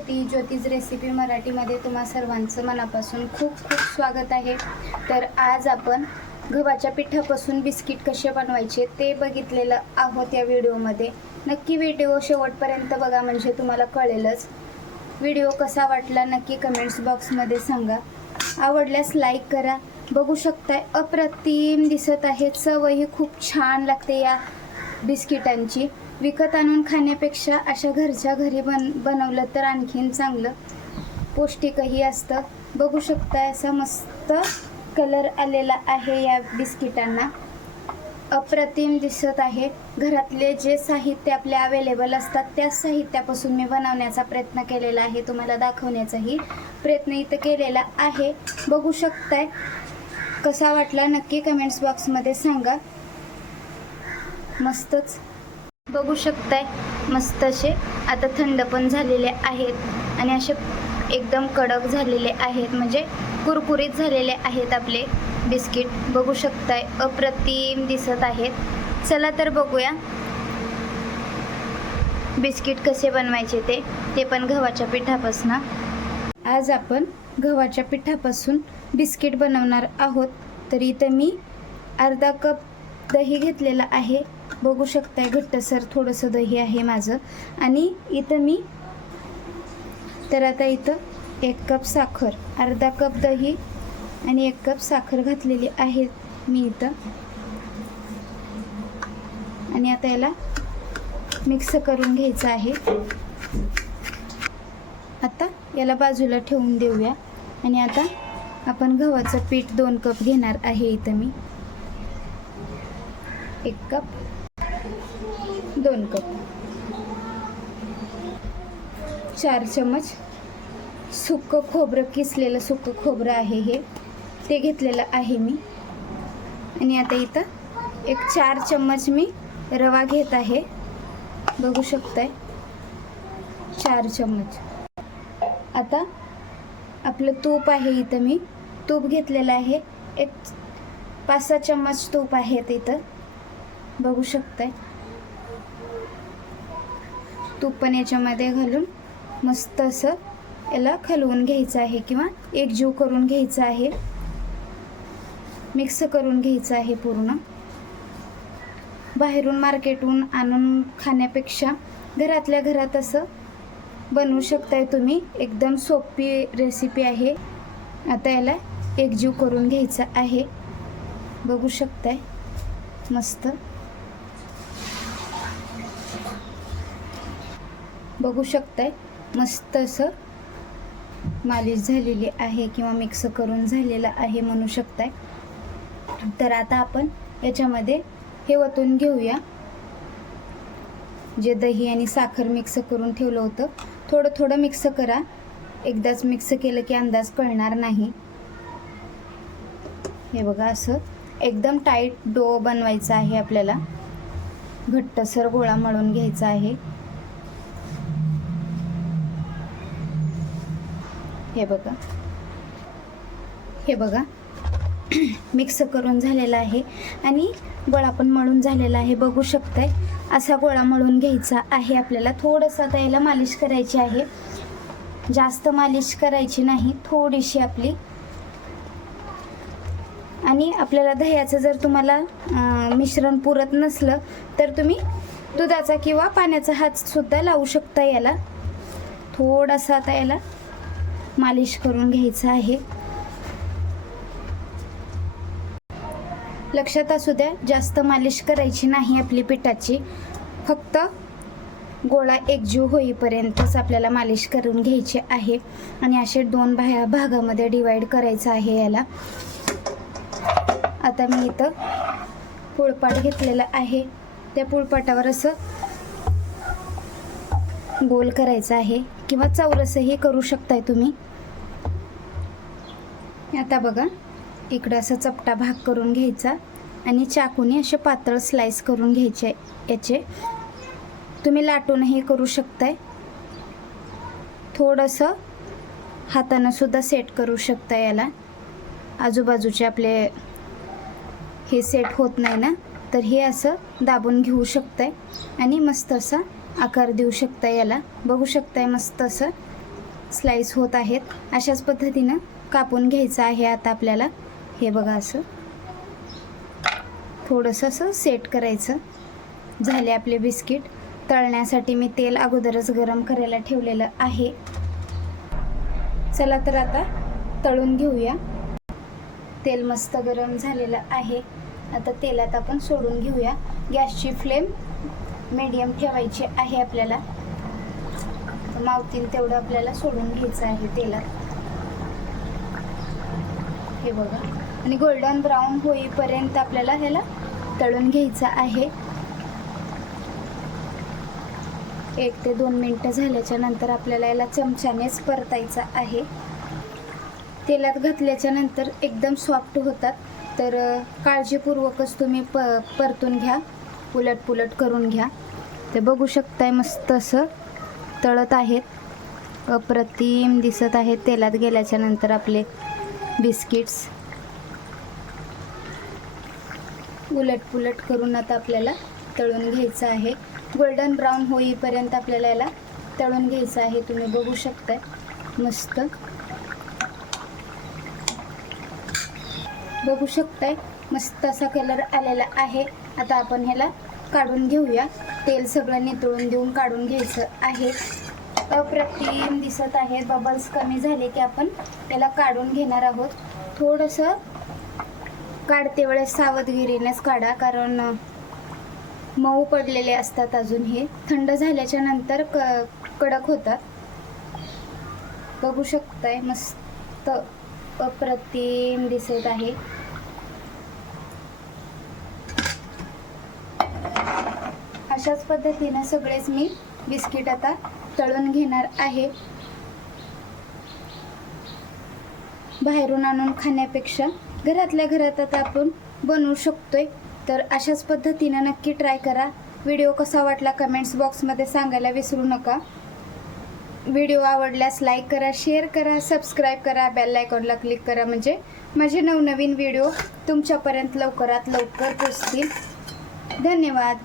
होती ज्योतिज रेसिपी मराठीमध्ये तुम्हा सर्वांचं मनापासून खूप खूप स्वागत आहे. तर आज आपण गव्हाच्या पिठापासून बिस्किट कसे बनवायचे ते बघितलेलं आहोत या व्हिडिओमध्ये. नक्की व्हिडिओ शेवटपर्यंत बघा म्हणजे तुम्हाला कळेलच. व्हिडिओ कसा वाटला नक्की कमेंट्स बॉक्समध्ये सांगा. आवडल्यास लाईक करा. बघू शकताय अप्रतिम दिसत आहे. चवही खूप छान लागते या बिस्किटांची. विकत आणून खाण्यापेक्षा अशा घरच्या घरी बन बनवलं तर आणखीन चांगलं. पौष्टिकही असतं. बघू शकता असा मस्त कलर आलेला आहे या बिस्किटांना. अप्रतिम दिसत आहे. घरातले जे साहित्य आपले अवेलेबल असतात त्याच साहित्यापासून मी बनवण्याचा प्रयत्न केलेला आहे. तुम्हाला दाखवण्याचाही प्रयत्न इथं केलेला आहे. बघू शकताय. कसा वाटला नक्की कमेंट्स बॉक्समध्ये सांगा. मस्तच. बघू शकताय. मस्त असे. आता थंड पण झालेले आहेत. आणि असे एकदम कडक झालेले आहेत. म्हणजे कुरकुरीत झालेले आहेत आपले बिस्किट. बघू शकताय. अप्रतिम दिसत आहेत. चला तर बघूया. बिस्किट कसे बनवायचे ते. ते पण गव्हाच्या पिठापासून. आज आपण गव्हाच्या पिठापासून बिस्किट बनवणार आहोत. तर इथं मी अर्धा कप दही घेतलेलं आहे. बघू शकताय घट्टसर थोडंसं दही आहे माझं. आणि इथं मी तर आता इथं एक कप साखर अर्धा कप दही आणि एक कप साखर घातलेली आहे मी इथं. आणि आता याला मिक्स करून घ्यायचं आहे. आता याला बाजूला ठेवून देऊया. आणि आता आपण गव्हाचं पीठ दोन कप घेणार आहे इथं मी. एक कप. दोन कप. चार चमच सुकं खोबरं किसलेलं सुकं खोबरं आहे हे. ते घेतलेलं आहे मी. आणि आता इथं एक चार चम्मच मी रवा घेत आहे. बघू शकताय? चार चम्मच आता आपलं तूप आहे इथं मी. तूप घेतलेलं आहे. एक पाच सहा चम्मच तूप आहे इथं. बघू शकताय? तूप पण याच्यामध्ये घालून मस्त असं याला खलवून घ्यायचं आहे किंवा एकजीव करून घ्यायचं आहे. मिक्स करून घ्यायचं आहे पूर्ण. बाहेरून मार्केटहून आणून खाण्यापेक्षा घरातल्या घरात असं बनवू शकताय तुम्ही. एकदम सोपी रेसिपी आहे. आता याला एकजीव करून घ्यायचं आहे. बघू शकताय. मस्त. बघू शकताय. मस्त असं मालिश झालेली आहे किंवा मिक्स करून झालेलं आहे म्हणू शकताय. तर आता आपण याच्यामध्ये हे वतून घेऊया. जे दही आणि साखर मिक्स करून ठेवलं होतं. थोडं थोडं मिक्स करा. एकदाच मिक्स केलं की अंदाज कळणार नाही. हे बघा असं एकदम टाईट डो बनवायचा आहे आपल्याला. घट्टसर गोळा मळून घ्यायचा आहे. हे बघा. हे बघा. मिक्स करून झालेला आहे आणि गोळा पण मळून झालेला आहे. बघू शकताय. असा गोळा मळून घ्यायचा आहे आपल्याला. थोडंसं आता याला मालिश करायची आहे. जास्त मालिश करायची नाही. थोडीशी आपली. आणि आपल्याला दह्याचं जर तुम्हाला मिश्रण पुरत नसलं तर तुम्ही दुधाचा किंवा पाण्याचा हात सुद्धा लावू शकता याला. थोडासा आता याला मालिश करून घ्यायचं आहे. लक्षात असू द्या जास्त मालिश करायची नाही आपली पिठाची. फक्त गोळा एकजीव होईपर्यंतच आपल्याला मालिश करून घ्यायची आहे. आणि असे दोन भा भागामध्ये डिवाईड करायचं आहे याला. आता मी इथं पोळपाट घेतलेलं आहे. त्या पोळपाटावर असं गोल करायचं आहे. किंवा चौरसही करू शकताय तुम्ही. आता बघा. इकडं असं चपटा भाग करून घ्यायचा आणि चाकूने असे पातळ स्लाइस करून घ्यायचे याचे. तुम्ही लाटूनही करू शकताय. थोडंसं हातानं सुद्धा सेट करू शकता याला. आजूबाजूचे आपले हे सेट होत नाही ना तर हे असं दाबून घेऊ शकताय आणि मस्त असा आकार देऊ शकता याला. बघू शकताय मस्त असं स्लाईस होत आहेत. अशाच पद्धतीनं कापून घ्यायचं आहे आता आपल्याला. हे बघा असं. थोडंसं असं सेट करायचं. झाले आपले बिस्किट. तळण्यासाठी मी तेल अगोदरच गरम करायला ठेवलेलं आहे. चला तर आता तळून घेऊया. तेल मस्त गरम झालेलं आहे. आता तेलात आपण सोडून घेऊया. गॅसची फ्लेम मीडियम ठेवायची आहे आपल्याला. मावतील तेवढं आपल्याला सोडून घ्यायचं आहे तेलात. हे बघा. आणि गोल्डन ब्राऊन होईपर्यंत आपल्याला ह्याला तळून घ्यायचं आहे. एक ते दोन मिनटं झाल्याच्यानंतर आपल्याला याला चमच्यानेच परतायचं आहे. तेलात घातल्याच्या नंतर एकदम सॉफ्ट होतात. तर काळजीपूर्वकच तुम्ही प परतून घ्या. उलट पुलट करून घ्या. ते बघू शकताय मस्त असं तळत आहेत. अप्रतिम दिसत आहेत. तेलात गेल्याच्यानंतर आपले बिस्किट्स. उलट पुलट करून आता आपल्याला तळून घ्यायचं आहे. गोल्डन ब्राऊन होईपर्यंत आपल्याला याला तळून घ्यायचं आहे. तुम्ही बघू शकताय. मस्त. बघू शकताय. मस्त असा कलर आलेला आहे. आता आपण ह्याला काढून घेऊया. तेल सगळं नितळून देऊन काढून घ्यायचं आहे. अप्रतिम दिसत आहे बबल्स कमी झाले की आपण त्याला काढून घेणार आहोत. थोडंसं काढते वेळेस सावधगिरीनेच काढा कारण मऊ पडलेले असतात अजून हे. थंड झाल्याच्यानंतर क कडक होतात. बघू शकताय मस्त अप्रतिम दिसत आहे. अशाच पद्धतीनं सगळेच मी बिस्किट आता तळून घेणार आहे. बाहेरून आणून खाण्यापेक्षा घरातल्या घरात आता आपण बनवू शकतोय. तर अशाच पद्धतीनं नक्की ट्राय करा. व्हिडिओ कसा वाटला कमेंट्स बॉक्समध्ये सांगायला विसरू नका. व्हिडिओ आवडल्यास लाईक करा शेअर करा सबस्क्राईब करा बेल आयकॉनला क्लिक करा. म्हणजे माझे नवनवीन व्हिडिओ तुमच्यापर्यंत लवकरात लवकर पोचतील धन्यवाद.